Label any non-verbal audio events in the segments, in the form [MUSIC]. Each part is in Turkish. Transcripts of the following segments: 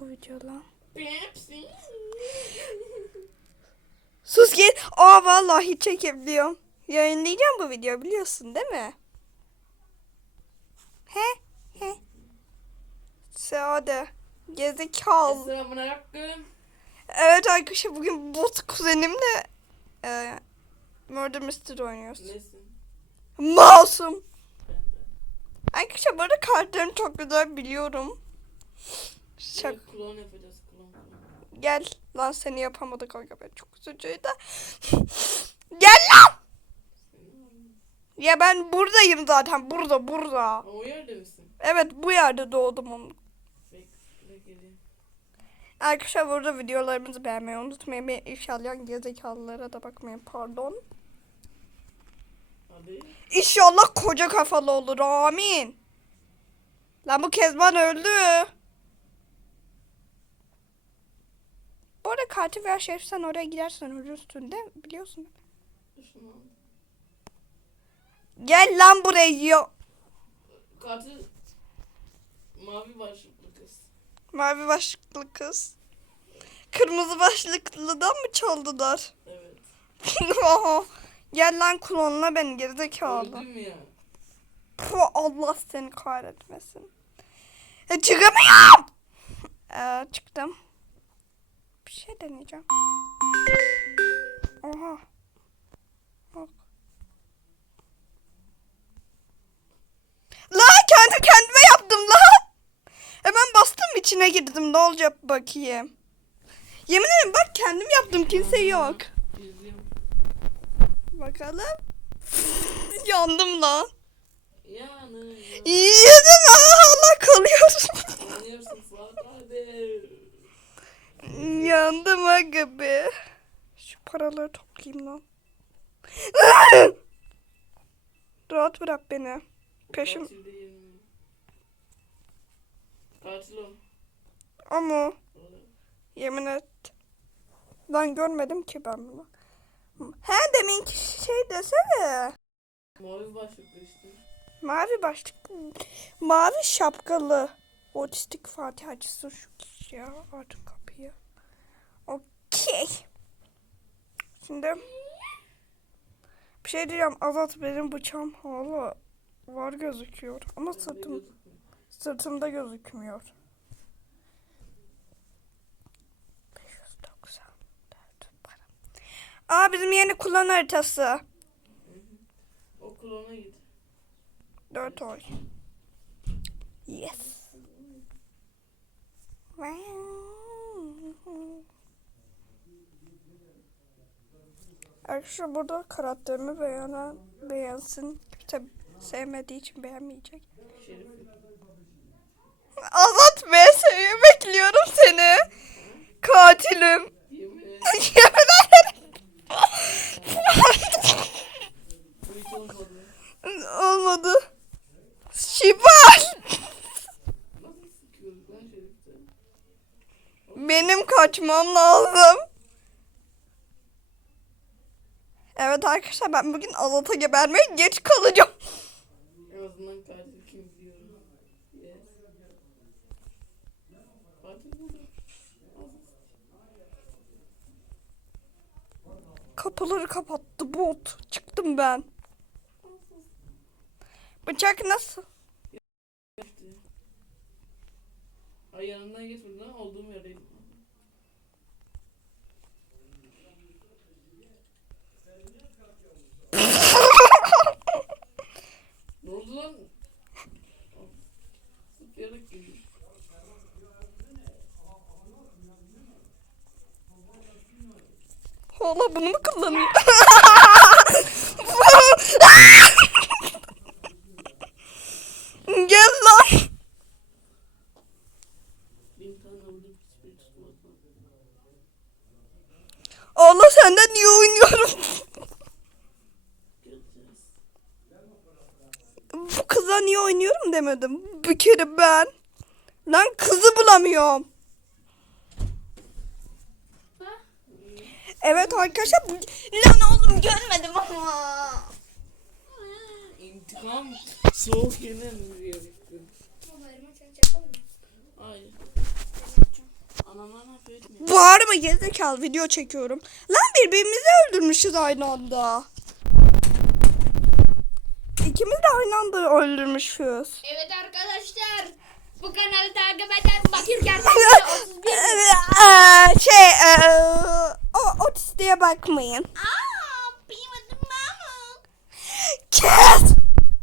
bu video? Pepsi. [LAUGHS] Sus git. Aa vallahi çekebiliyorum. Yayınlayacağım bu videoyu biliyorsun değil mi? He? He. Sade. Gezekalı. Selamun aleyküm. Evet arkadaşlar bugün bot kuzenimle e, Murder Mystery oynuyoruz. Nesin? Masum. Arkadaşlar bu arada kartlarını çok güzel biliyorum. Şak. Evet, Klon yapacağız klon. klon. Gel lan seni yapamadık aga ben çok üzücüydü. [LAUGHS] Gel lan. Ya ben buradayım zaten burada burada. O yerde misin? Evet bu yerde doğdum geleyim. Arkadaşlar burada videolarımızı beğenmeyi unutmayın. Ve inşallah gezekalılara da bakmayın pardon. Hadi. İnşallah koca kafalı olur amin. Lan bu Kezban öldü. Bu arada katil veya şerif sen oraya gidersen ölürsün de biliyorsun. Gel lan buraya. Katil mavi başlıklı kız. Mavi başlıklı kız. Kırmızı başlıklıdan mı çaldılar? Evet. [LAUGHS] Gel lan klonla beni gerizekalı. Öldüm ya. Puh, Allah seni kahretmesin. E, çıkamıyorum. Ee, [LAUGHS] çıktım. Bir şey deneyeceğim. Oha. Bak. La kendi kendime yaptım la. Hemen bastım içine girdim ne olacak bakayım. Yemin ederim bak kendim yaptım kimse yok. Bakalım. [LAUGHS] Yandım lan. Yani. Yedin Allah kalıyorsun. Anlıyorsun Fuat abi. Yandım aga be. Şu paraları toplayayım lan. Rahat bırak beni. Peşim. Katil ol. ama yemin et. Ben görmedim ki ben bunu. He deminki şey desene. Mavi başlıklı işte. Mavi başlık. Mavi şapkalı. Otistik Fatih açsın şu kişi ya. Artık. Okey. Şimdi bir şey diyeceğim. Azat benim bıçağım hala var gözüküyor. Ama sırtım, sırtımda gözükmüyor. 594 para. Aa bizim yeni kullan haritası. O klona git. 4 oy. Yes. Arkadaşlar burada karakterimi beğenen beğensin. Kimse sevmediği için beğenmeyecek. Azat be seni bekliyorum seni. Katilim. [LAUGHS] Olmadı. Şibal. Benim kaçmam lazım. Evet arkadaşlar ben bugün Azat'a gebermeye geç kalacağım. En azından katil kim biliyorum. Yes. Katil burada. Kapıları kapattı bot. Çıktım ben. Bıçak nasıl? Ay yanından buradan olduğum yerdeydim. Ne oldu lan? Zıplayarak geliyor. Hala bunu mu kullanıyor? [LAUGHS] Gel lan. Allah senden niye oynuyorum? Göreceğiz. Bu kıza niye oynuyorum demedim. Bir kere ben. Lan kızı bulamıyorum. Evet arkadaşlar. Lan oğlum görmedim ama. İntikam soğuk mı? Hayır. Yapacağım. bağırma gerizekalı video çekiyorum. Lan birbirimizi öldürmüşüz aynı anda. Aynı anda öldürmüşüz. Evet arkadaşlar. Bu kanalı takip eden Bakır Kertenkele 31. Eee, şey eee, o otistiğe bakmayın. Aa, benim adım Mahmut. Kes!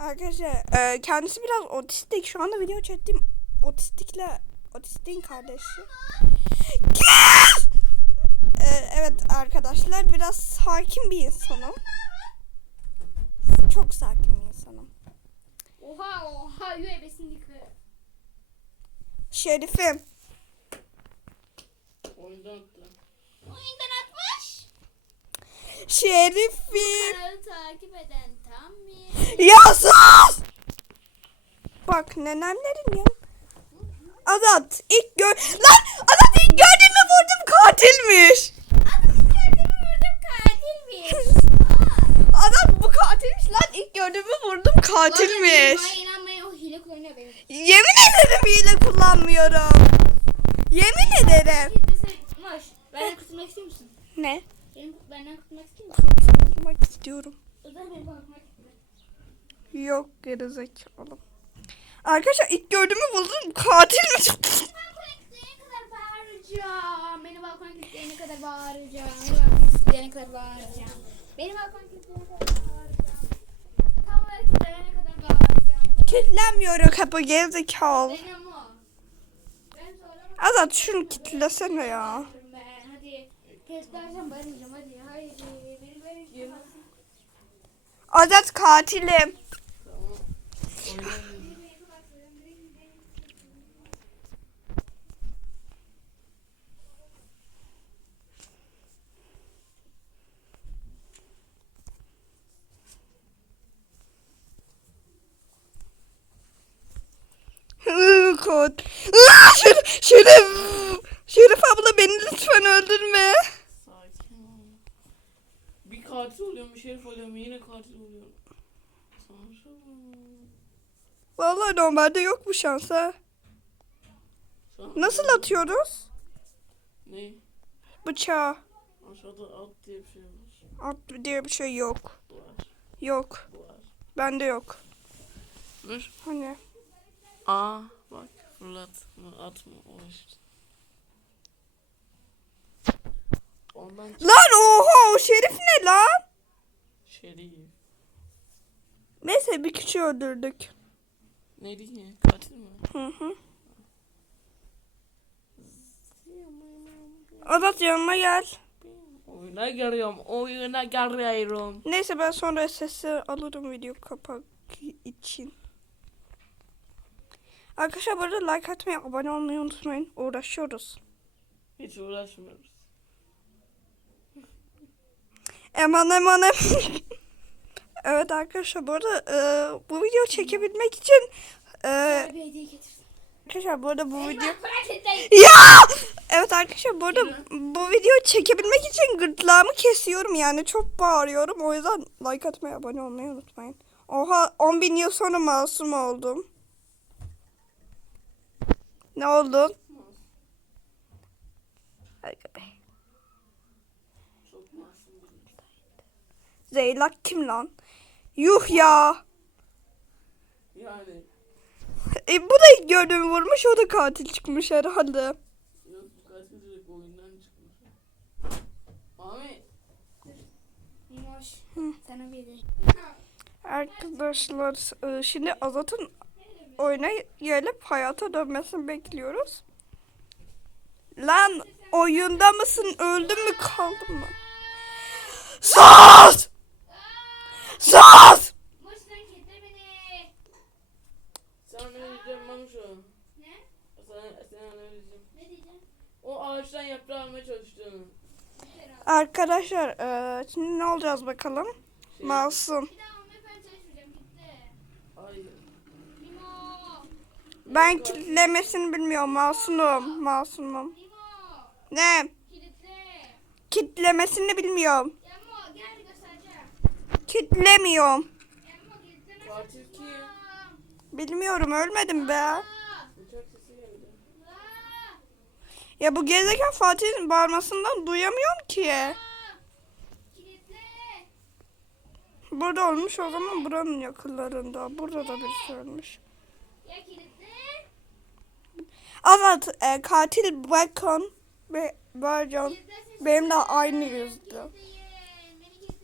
Arkadaşlar eee, kendisi biraz otistik. Şu anda video çektiğim otistikle otistiğin kardeşi. Kes! Eee, evet arkadaşlar biraz sakin bir insanım. Çok sakin bir insanım. Oha oha üyebesin yıkı. Şerifim. Oyundan attı. Oyundan atmış. Şerifim. Kanalı takip eden tam bir. Ya sus! Bak nenemlerin ya. Azat ilk gör... Lan Azat ilk gördüğümü vurdum katilmiş. Adamı gördüğümü vurdum katilmiş. [LAUGHS] Azat bu katilmiş lan ilk gördüğümü vurdum katilmiş. Yemin ederim hile kullanmıyorum. Yemin ederim. Maş. Benden kurtulmak istiyor musun? Ne? Benim, benden kurtulmak istiyor musun? Kurtulmak istiyorum. Yok gerizekalı. Arkadaşlar ilk gördüğümü buldum katilmiş. Bağıracağım. Beni balkona gidene kadar bağıracağım. Beni balkona gidene kadar bağıracağım. Beni balkona gidene kadar bağıracağım. Tam olarak. Kilitlenmiyor kapı gerizekalı. O. Azat şunu kilitlesene ya. Azat katilim. Iı, Şerif, Şerif. Şerif abla beni lütfen öldürme. sakin ol. Bir katil oluyorum, bir şerif oluyorum, yine katil oluyorum. Tanrım. Vallahi normalde yok bu şans ha. Nasıl atıyoruz? Ne? Bıçağı. Aşağıda at diye bir şey var. At diye bir şey yok. Var. Yok. Var. Bende yok. Dur. Hani? Aa bak fırlatma atma o işte. Ondan Lan oha o şerif ne lan? şerif. Neyse bir kişi öldürdük. Ne diye? Katil mi? Hı hı. Azat yanıma gel. Oyuna geliyorum. Oyuna geliyorum. Neyse ben sonra sesi alırım video kapak için. Arkadaşlar bu arada like atmayı, abone olmayı unutmayın. Uğraşıyoruz. Hiç uğraşmıyoruz. Eman eman em. evet arkadaşlar bu arada e, bu video çekebilmek için e, arkadaşlar bu arada bu video ya evet arkadaşlar bu arada bu videoyu çekebilmek için gırtlağımı kesiyorum yani çok bağırıyorum o yüzden like atmayı abone olmayı unutmayın. Oha 10 bin yıl sonra masum oldum. Ne biri. Zeylak kim lan? Yuh ya. Yani E, bu da ilk gördüğümü vurmuş o da katil çıkmış herhalde. yok bu katil direkt oyundan çıkmış. Mami Moş. Sana bir hediye. Arkadaşlar e, şimdi Azat'ın oyuna gelip hayata dönmesini bekliyoruz. Lan oyunda mısın öldün mü kaldın mı? Sus! Sus! Moş sen getir beni. sana ne diyeceğim Mamuşo? Ne? Sana, sana ne diyeceğim? Ne diyeceğim? O ağaçtan yaprağı almaya çalıştığını. Arkadaşlar e, şimdi ne olacağız bakalım? Şey, Masum. Bir daha almaya ben çalışmayacağım. Gitti. Hayır. Mimo. Ben kilitlemesini bilmiyorum. Masumum. Masumum. Ne? Kilitle. Kitlemesini bilmiyorum. Kim? Bilmiyorum ölmedim be. Ya bu gezegen Fatih'in bağırmasından duyamıyorum ki. Burada olmuş o zaman buranın yakınlarında. Burada da birisi ölmüş. Ya Evet e, katil Bacon ve sesini. benimle aynı yüzdü. Kilitleyin.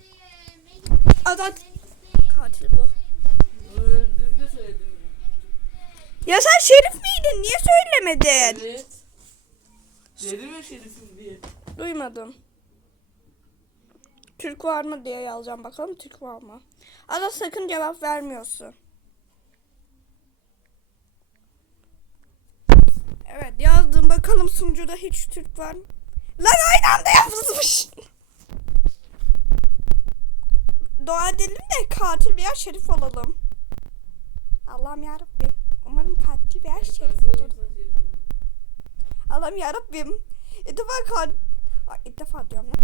Katil bu. Öldüğümde söyledim. Ya sen Şerif miydin? Niye söylemedin? Evet. Dedim ya şerifim diye. Duymadım. Türk var mı diye yazacağım bakalım Türk var mı? Ada sakın cevap vermiyorsun. Evet yazdım bakalım sunucuda hiç Türk var mı? Lan aynı anda yazmış. Dua edelim de katil veya şerif olalım. Allah'ım yarabbim. Umarım katil veya şerif olur. Allah'ım yarabbim. İlk defa katil... Ay, ilk defa diyorum lan.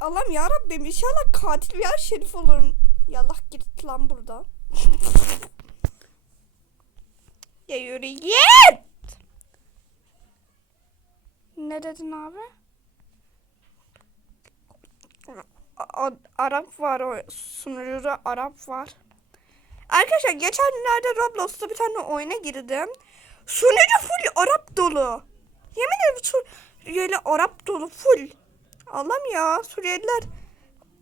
Allah'ım yarabbim inşallah katil veya şerif olurum. Yallah git lan burada. [LAUGHS] ya yürü git. Ne dedin abi? A- Arap var o sunucuda Arap var. Arkadaşlar geçenlerde Roblox'ta bir tane oyuna girdim. Sunucu full Arap dolu. Yemin ederim Suriyeli Arap dolu full. Allah'ım ya Suriyeliler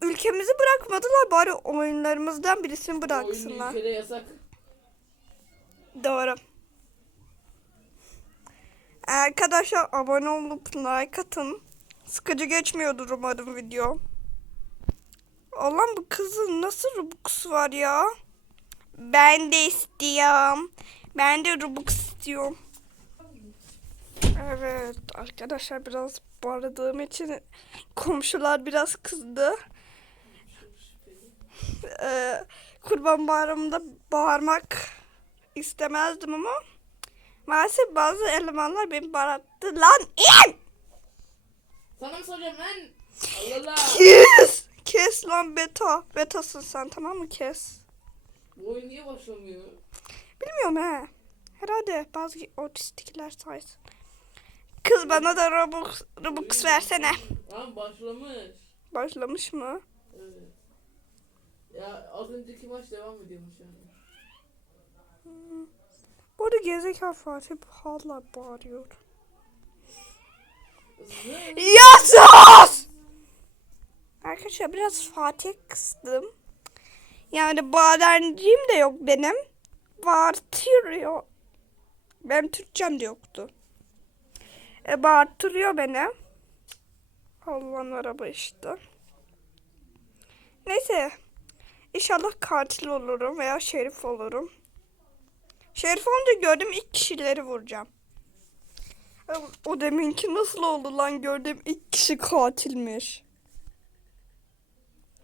ülkemizi bırakmadılar bari oyunlarımızdan birisini Oyun bıraksınlar. ülkede yasak. Doğru. Arkadaşlar abone olup like atın. Sıkıcı geçmiyordur umarım video. Allah'ım bu kızın nasıl Robux var ya? Ben de istiyorum. Ben de Robux istiyorum. Evet arkadaşlar biraz bağırdığım için komşular biraz kızdı. Ee, kurban bayramında bağırmak istemezdim ama maalesef bazı elemanlar beni bağırttı. Lan in! Sana mı soracağım lan? Allah. Kes! Kes lan beta. Betasın sen tamam mı kes? Bu oyun niye başlamıyor? Bilmiyorum he. Herhalde bazı otistikler sayesinde. Kız bana da Robux, Robux versene. Lan başlamış. Başlamış mı? Evet. Ya az önceki maç devam ediyormuş yani. Bu arada gezekalı Fatih hala bağırıyor. Zı- Ya sus! Arkadaşlar biraz Fatih kıstım. Yani bağırıncıyım de yok benim. Bağırtıyor. Benim Türkçem de yoktu. E, bağırtırıyor beni. Allah'ın araba işte. Neyse. İnşallah katil olurum veya şerif olurum. Şerif olunca gördüğüm ilk kişileri vuracağım. O deminki nasıl oldu lan gördüğüm ilk kişi katilmiş.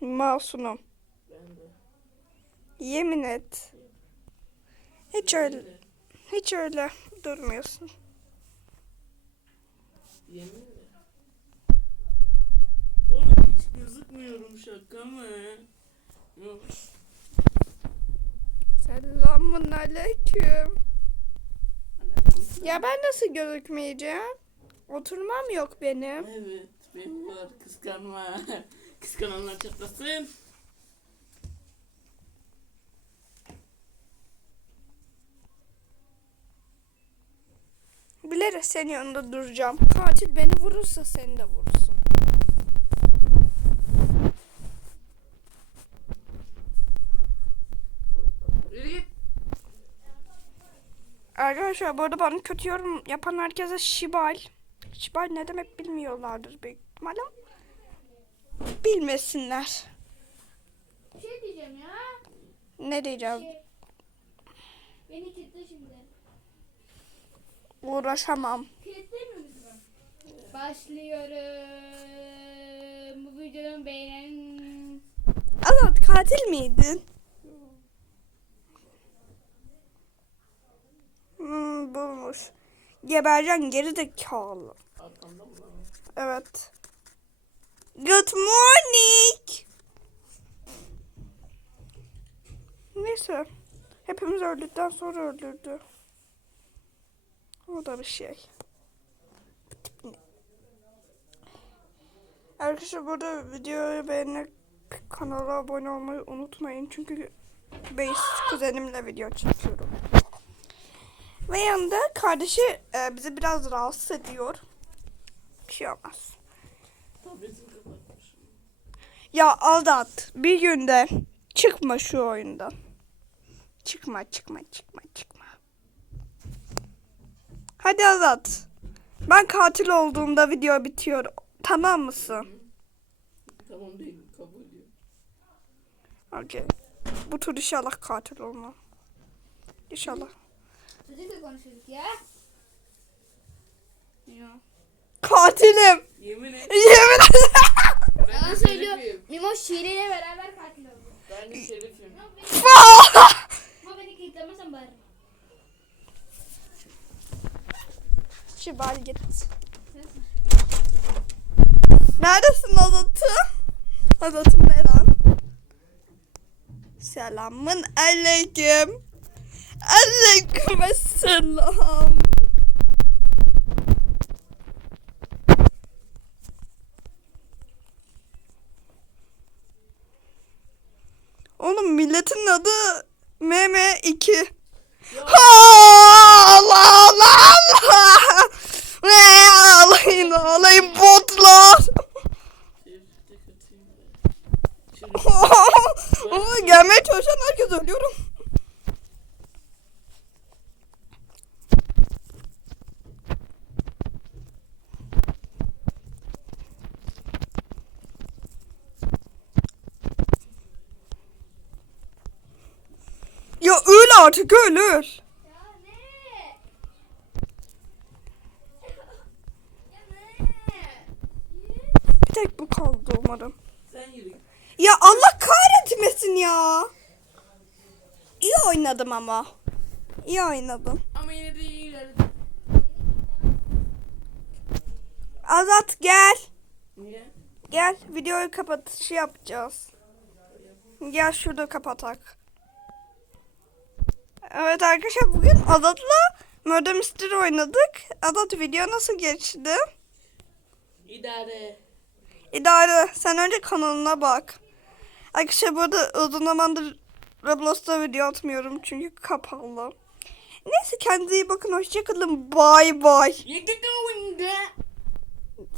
Masumum. Yemin et. Hiç öyle, hiç öyle durmuyorsun. Yemin mi? Bu hiç gözükmüyorum şaka mı? Yok. Selamun aleyküm. Ya ben nasıl gözükmeyeceğim? Oturmam yok benim. Evet, benim var kıskanma. [LAUGHS] Kıskananlar çatlasın. Bilerek senin yanında duracağım. Katil beni vurursa seni de vursun. Yürü git. Arkadaşlar bu arada bana kötü yorum yapan herkese şibal. Şibal ne demek bilmiyorlardır büyük ihtimalle. Bilmesinler. Bir şey diyeceğim ya. Ne diyeceğim? Şey. Beni kilitle şimdi. Uğraşamam. Kilitlemiyor musun? Başlıyorum. Bu videonun beğenen... Azat katil miydin? Hmm, bulmuş. Gebercen geri mı lan? Evet. Good morning. Neyse. Hepimiz öldükten sonra öldürdü. O da bir şey. Arkadaşlar burada videoyu beğenip kanala abone olmayı unutmayın. Çünkü Beys kuzenimle video çekiyorum. Ve yanında kardeşi e, bizi biraz rahatsız ediyor. Bir şey olmaz. Ya Aldat bir günde çıkma şu oyundan. Çıkma çıkma çıkma çıkma. Hadi Aldat. Ben katil olduğumda video bitiyor. Tamam mısın? Tamam değilim kabul ediyorum. Okey. Bu tur inşallah katil olmam. İnşallah. Çocukla konuşuyorduk ya. Ya. Katilim. Yemin et. Yemin ederim. Ben Yalan söylüyor. Mimo Şiire ile beraber katil oldu. Ben de şerifim. Ama beni, ama beni kilitlemezsen bari. Şibal git. Neredesin Azat'ım? Azat'ım ne lan? Selamın aleyküm. Aleyküm selam. Oğlum milletin adı MM2. Ya. Ha, Allah Allah Allah. Ne ağlayın ağlayın botlar. [LAUGHS] Ama gelmeye çalışan herkes ölüyorum. Ya öl artık öl öl. Ya ne? Ya ne? Bir tek bu kaldı umarım. Sen yürü. Ya Allah kahretmesin ya. İyi oynadım ama. İyi oynadım. Ama yine de iyi ilerledim. Azat gel. Niye? Gel videoyu kapatışı yapacağız. Gel şurada kapatak. Evet arkadaşlar bugün Azat'la Murder Mystery oynadık. Azat video nasıl geçti? İdare. İdare sen önce kanalına bak. Arkadaşlar burada uzun zamandır Roblox'ta video atmıyorum çünkü kapalı. Neyse kendinize iyi bakın hoşçakalın. De oyunda.